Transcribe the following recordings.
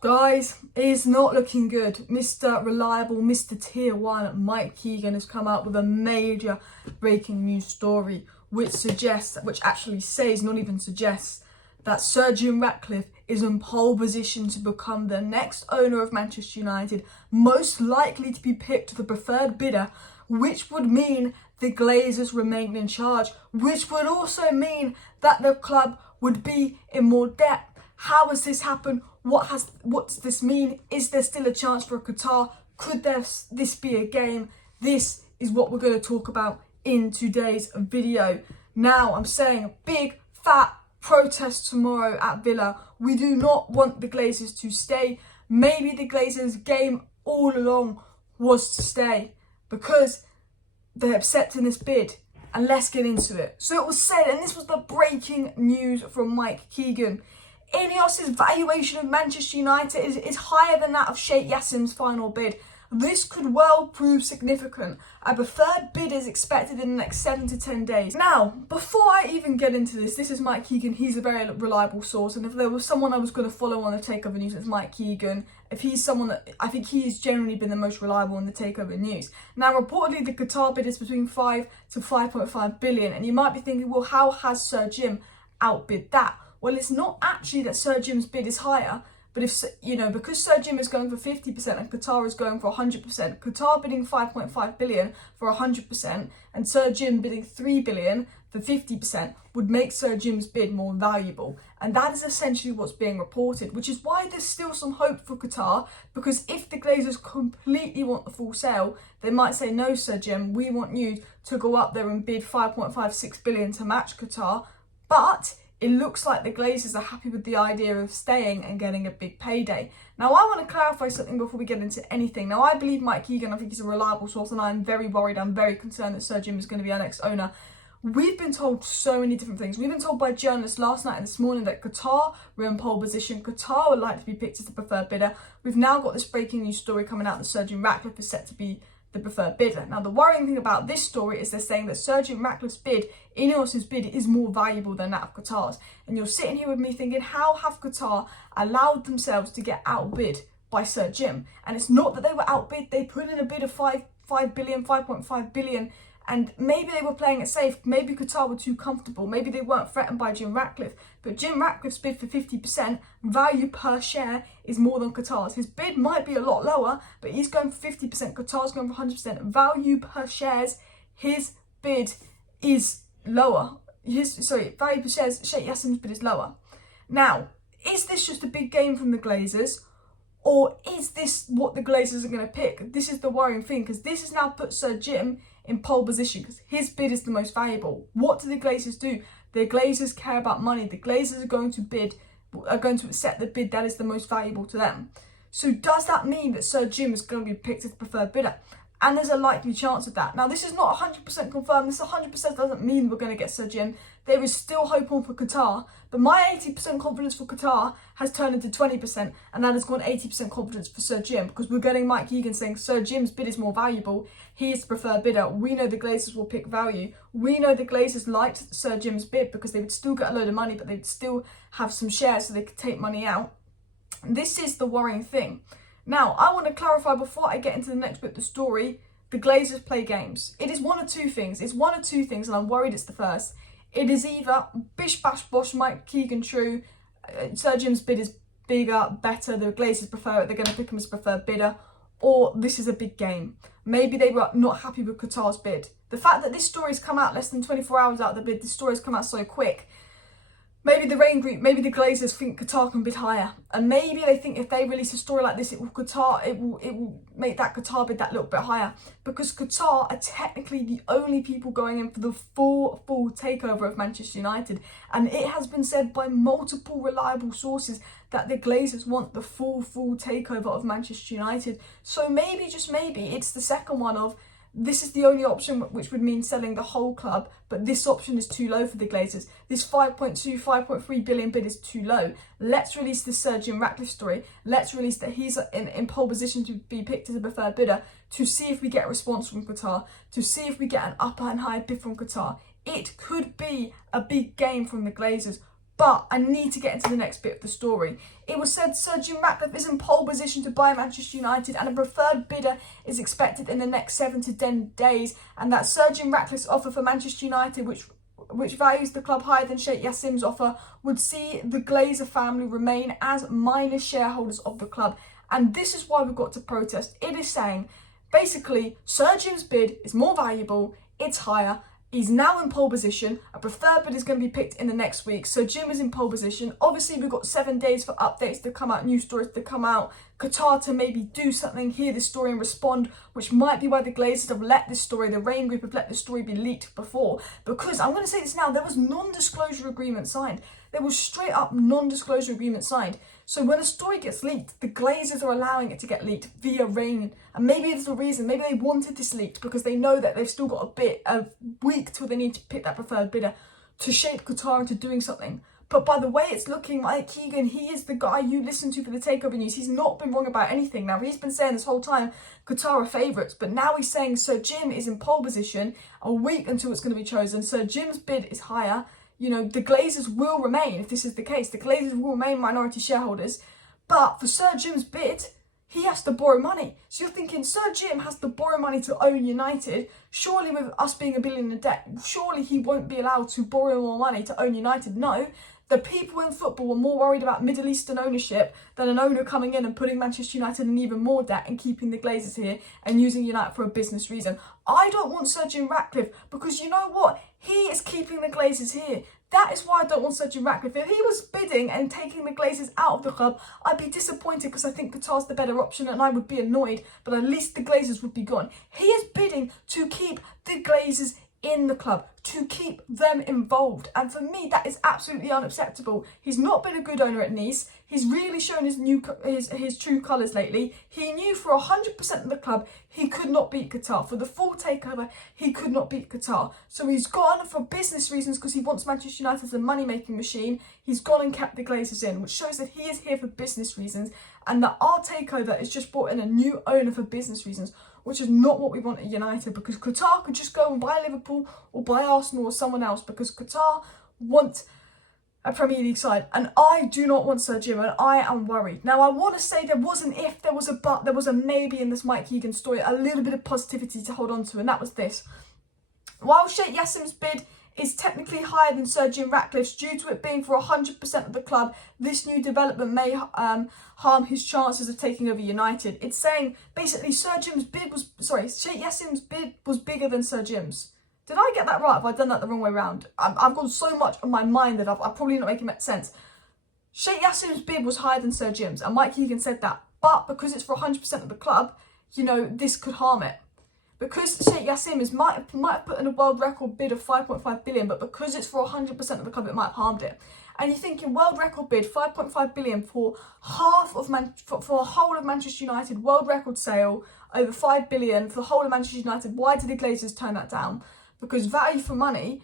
Guys, it is not looking good. Mr. Reliable, Mr. Tier 1, Mike Keegan has come out with a major breaking news story which actually says, not even suggests, that Sir Jim Ratcliffe is in pole position to become the next owner of Manchester United, most likely to be picked the preferred bidder, which would mean the Glazers remain in charge, which would also mean that the club would be in more debt. How has this happened? What does this mean? Is there still a chance for Qatar? Could this be a game? This is what we're going to talk about in today's video. Now, I'm saying a big fat protest tomorrow at Villa. We do not want the Glazers to stay. Maybe the Glazers' game all along was to stay because they're accepting this bid. And let's get into it. So it was said, and this was the breaking news from Mike Keegan, Ineos' valuation of Manchester United is higher than that of Sheikh Jassim's final bid. This could well prove significant. A preferred bid is expected in the next 7 to 10 days. Now, before I even get into this is Mike Keegan. He's a very reliable source, and if there was someone I was going to follow on the Takeover news, it's Mike Keegan. If he's someone that I think he's generally been the most reliable in the Takeover news. Now, reportedly, the Qatar bid is between 5 to 5.5 billion, and you might be thinking, well, how has Sir Jim outbid that? Well, it's not actually that Sir Jim's bid is higher, but because Sir Jim is going for 50% and Qatar is going for 100%, Qatar bidding 5.5 billion for 100% and Sir Jim bidding 3 billion for 50% would make Sir Jim's bid more valuable. And that is essentially what's being reported, which is why there's still some hope for Qatar, because if the Glazers completely want the full sale, they might say, no, Sir Jim, we want you to go up there and bid 5.56 billion to match Qatar. But it looks like the Glazers are happy with the idea of staying and getting a big payday. Now, I want to clarify something before we get into anything. Now, I believe Mike Keegan. I think he's a reliable source, and I'm very worried. I'm very concerned that Sir Jim is going to be our next owner. We've been told so many different things. We've been told by journalists last night and this morning that Qatar were in pole position. Qatar would like to be picked as the preferred bidder. We've now got this breaking news story coming out that Sir Jim Ratcliffe is set to be the preferred bidder. Now, the worrying thing about this story is they're saying that Sir Jim Ratcliffe's bid, Ineos' bid, is more valuable than that of Qatar's. And you're sitting here with me thinking, how have Qatar allowed themselves to get outbid by Sir Jim? And it's not that they were outbid. They put in a bid of 5.5 billion, and maybe they were playing it safe. Maybe Qatar were too comfortable. Maybe they weren't threatened by Jim Ratcliffe. But Jim Ratcliffe's bid for 50%, value per share, is more than Qatar's. His bid might be a lot lower, but he's going for 50%. Qatar's going for 100%. Value per shares, his bid is lower. Value per shares, Sheikh Jassim's bid is lower. Now, is this just a big game from the Glazers? Or is this what the Glazers are going to pick? This is the worrying thing, because this has now put Sir Jim in pole position because his bid is the most valuable. What do the Glazers do? The Glazers care about money. The Glazers are going to accept the bid that is the most valuable to them. So does that mean that Sir Jim is going to be picked as the preferred bidder? And there's a likely chance of that. Now, this is not 100% confirmed. This 100% doesn't mean we're going to get Sir Jim. There is still hope on for Qatar. But my 80% confidence for Qatar has turned into 20%. And that has gone 80% confidence for Sir Jim. Because we're getting Mike Keegan saying Sir Jim's bid is more valuable. He is the preferred bidder. We know the Glazers will pick value. We know the Glazers liked Sir Jim's bid because they would still get a load of money, but they'd still have some shares so they could take money out. This is the worrying thing. Now, I want to clarify before I get into the next bit of the story, the Glazers play games. It is one of two things. It's one of two things, and I'm worried it's the first. It is either bish bash bosh, Mike Keegan true, Sir Jim's bid is bigger, better, the Glazers prefer it, they're going to pick him as preferred bidder, or this is a big game. Maybe they were not happy with Qatar's bid. The fact that this story's come out less than 24 hours out of the bid, this story's come out so quick, maybe the Rain Group, maybe the Glazers think Qatar can bid higher. And maybe they think if they release a story like this, it will make that Qatar bid that little bit higher. Because Qatar are technically the only people going in for the full takeover of Manchester United. And it has been said by multiple reliable sources that the Glazers want the full takeover of Manchester United. So maybe, just maybe, it's the second one of, this is the only option, which would mean selling the whole club, but this option is too low for the Glazers. This 5.3 billion bid is too low. Let's release the Sir Jim Ratcliffe story. Let's release that he's in pole position to be picked as a preferred bidder, to see if we get a response from Qatar, to see if we get an upper and higher bid from Qatar. It could be a big game from the Glazers, But I need to get into the next bit of the story. It was said Sir Jim Ratcliffe is in pole position to buy Manchester United and a preferred bidder is expected in the next 7 to 10 days, and that Sir Jim Ratcliffe's offer for Manchester United, which values the club higher than Sheikh Jassim's offer, would see the Glazer family remain as minor shareholders of the club. And this is why we've got to protest. It is saying, basically, Sir Jim's bid is more valuable, it's higher, he's now in pole position, a preferred bid is going to be picked in the next week. So Jim is in pole position. Obviously, we've got 7 days for updates to come out, news stories to come out, Qatar to maybe do something, hear this story and respond, which might be why the Glazers have let this story, the Rain Group have let this story be leaked before. Because I'm going to say this now, there was non-disclosure agreement signed. There was straight up non-disclosure agreement signed. So when a story gets leaked, the Glazers are allowing it to get leaked via Rain. And maybe there's a reason. Maybe they wanted this leaked because they know that they've still got a week till they need to pick that preferred bidder to shape Qatar into doing something. But by the way it's looking, Mike Keegan, he is the guy you listen to for the takeover news. He's not been wrong about anything. Now, he's been saying this whole time, Qatar are favourites. But now he's saying Sir Jim is in pole position a week until it's going to be chosen. Sir Jim's bid is higher. You know, the Glazers will remain, if this is the case, the Glazers will remain minority shareholders. But for Sir Jim's bid, he has to borrow money. So you're thinking, Sir Jim has to borrow money to own United. Surely with us being $1 billion in debt, surely he won't be allowed to borrow more money to own United. No, the people in football were more worried about Middle Eastern ownership than an owner coming in and putting Manchester United in even more debt and keeping the Glazers here and using United for a business reason. I don't want Sir Jim Ratcliffe because you know what? He is keeping the Glazers here. That is why I don't want Sir Jim Ratcliffe. If he was bidding and taking the Glazers out of the club, I'd be disappointed because I think Qatar's the better option and I would be annoyed, but at least the Glazers would be gone. He is bidding to keep the Glazers in the club, to keep them involved. And for me, that is absolutely unacceptable. He's not been a good owner at Nice. He's really shown his true colours lately. He knew for 100% of the club he could not beat Qatar. For the full takeover, he could not beat Qatar. So he's gone for business reasons because he wants Manchester United as a money-making machine. He's gone and kept the Glazers in, which shows that he is here for business reasons and that our takeover has just brought in a new owner for business reasons, which is not what we want at United, because Qatar could just go and buy Liverpool or buy Arsenal or someone else, because Qatar want a Premier League side, and I do not want Sir Jim, and I am worried. Now, I want to say there was an if, there was a but, there was a maybe in this Mike Keegan story, a little bit of positivity to hold on to, and that was this. While Sheikh Jassim's bid is technically higher than Sir Jim Ratcliffe's, due to it being for 100% of the club, this new development may harm his chances of taking over United. It's saying, basically, Sheikh Jassim's bid was bigger than Sir Jim's. Did I get that right? Have I done that the wrong way around? I've got so much on my mind that I'm probably not making sense. Sheikh Jassim's bid was higher than Sir Jim's, and Mike Keegan said that. But because it's for 100% of the club, you know, this could harm it. Because Sheikh Jassim might have put in a world record bid of 5.5 billion, but because it's for 100% of the club, it might have harmed it. And you're thinking, world record bid, 5.5 billion for for a whole of Manchester United, world record sale, over 5 billion for the whole of Manchester United. Why did the Glazers turn that down? Because value for money,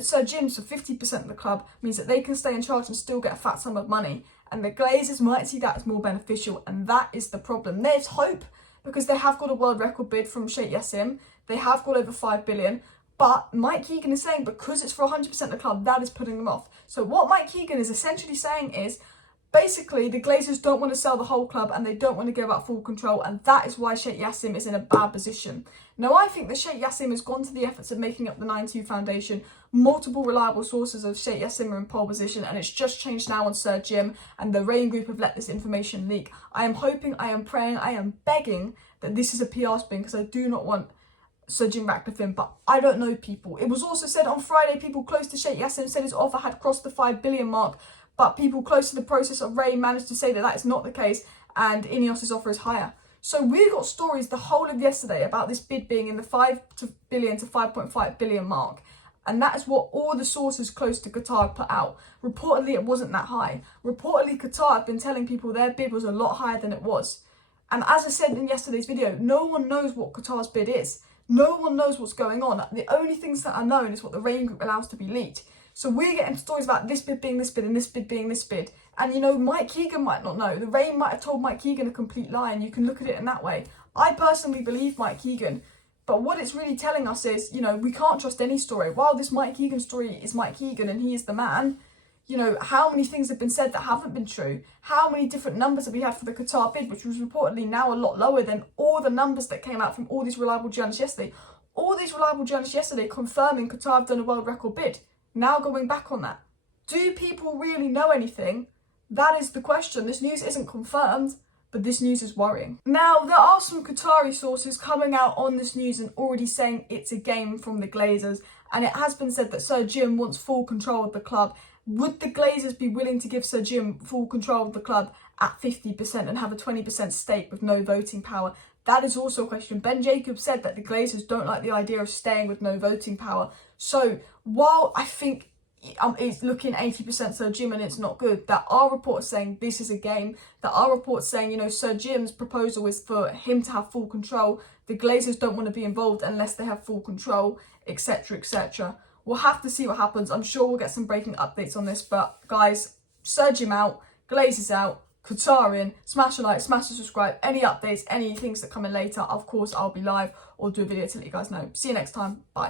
Sir Jim's for 50% of the club, means that they can stay in charge and still get a fat sum of money. And the Glazers might see that as more beneficial, and that is the problem. There's hope, because they have got a world record bid from Sheikh Jassim. They have got over 5 billion. But Mike Keegan is saying because it's for 100% of the club, that is putting them off. So what Mike Keegan is essentially saying is, basically, the Glazers don't want to sell the whole club and they don't want to give up full control. And that is why Sheikh Jassim is in a bad position. Now, I think that Sheikh Jassim has gone to the efforts of making up the 9-2 Foundation. Multiple reliable sources of Sheikh Jassim are in pole position, and it's just changed now on Sir Jim, and the Rain Group have let this information leak. I am hoping, I am praying, I am begging that this is a PR spin, because I do not want Sir Jim Ratcliffe in, but I don't know, people. It was also said on Friday, people close to Sheikh Jassim said his offer had crossed the 5 billion mark, but people close to the process of Rain managed to say that that is not the case, and Ineos' offer is higher. So we got stories the whole of yesterday about this bid being in the 5 billion to 5.5 billion mark. And that is what all the sources close to Qatar put out. Reportedly, it wasn't that high. Reportedly, Qatar have been telling people their bid was a lot higher than it was. And as I said in yesterday's video, no one knows what Qatar's bid is. No one knows what's going on. The only things that are known is what the Rain Group allows to be leaked. So we're getting stories about this bid being this bid and this bid being this bid. And, you know, Mike Keegan might not know. The Rain might have told Mike Keegan a complete lie, and you can look at it in that way. I personally believe Mike Keegan. But what it's really telling us is, you know, we can't trust any story. While this Mike Keegan story is Mike Keegan and he is the man, you know, how many things have been said that haven't been true? How many different numbers have we had for the Qatar bid, which was reportedly now a lot lower than all the numbers that came out from all these reliable journalists yesterday? All these reliable journalists yesterday confirming Qatar have done a world record bid. Now going back on that. Do people really know anything? That is the question. This news isn't confirmed, but this news is worrying. Now, there are some Qatari sources coming out on this news and already saying it's a game from the Glazers, and it has been said that Sir Jim wants full control of the club. Would the Glazers be willing to give Sir Jim full control of the club at 50% and have a 20% stake with no voting power? That is also a question. Ben Jacobs said that the Glazers don't like the idea of staying with no voting power. So while I think it's looking 80% Sir Jim and it's not good, there are reports saying this is a game. There are reports saying, you know, Sir Jim's proposal is for him to have full control. The Glazers don't want to be involved unless they have full control, etc, etc. We'll have to see what happens. I'm sure we'll get some breaking updates on this, but guys, Sir Jim out, Glazers out, Qatar in. Smash a like, smash a subscribe. Any updates, any things that come in later, of course I'll be live or do a video to let you guys know. See you next time. Bye.